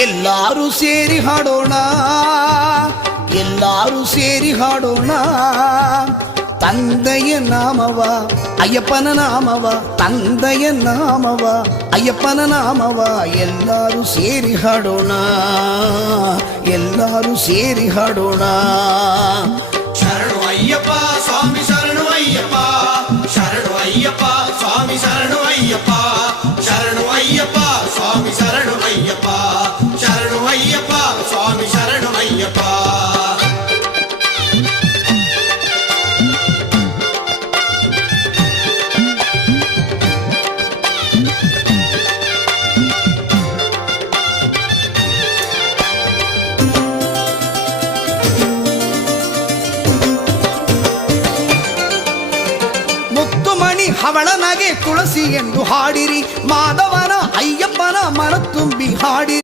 ಎಲ್ಲರೂ ಸೇರಿ ಹಾಡೋಣ, ಎಲ್ಲರೂ ಸೇರಿ ಹಾಡೋಣ. ತಂದೆಯ ನಾಮವ ಅಯ್ಯಪ್ಪನ ನಾಮವ, ತಂದೆಯ ನಾಮವ ಅಯ್ಯಪ್ಪನ ನಾಮವ. ಎಲ್ಲರೂ ಸೇರಿ ಹಾಡೋಣ, ಎಲ್ಲರೂ ಸೇರಿ ಹಾಡೋಣ. ಶರಣು ಅಯ್ಯಪ್ಪ ಸ್ವಾಮಿ ಶರಣು ಅಯ್ಯಪ್ಪ, ಶರಣು ಅಯ್ಯಪ್ಪ ಸ್ವಾಮಿ ಶರಣು ಅಯ್ಯಪ್ಪ, ಶರಣು ಅಯ್ಯಪ್ಪ ಸ್ವಾಮಿ ಶರಣು ಅಯ್ಯಪ್ಪ, ಶರಣು ಅಯ್ಯಪ್ಪ ಸ್ವಾಮಿ ಶರಣು ಅಯ್ಯಪ್ಪ. ಮುತ್ತುಮಣಿ ಹವಳನಗೆ ತುಳಸಿ ಎಂದು ಹಾಡಿರಿ, ಮಾಧವನ ಅಯ್ಯಪ್ಪನ ಮನ ತುಂಬಿ ಹಾಡಿರಿ.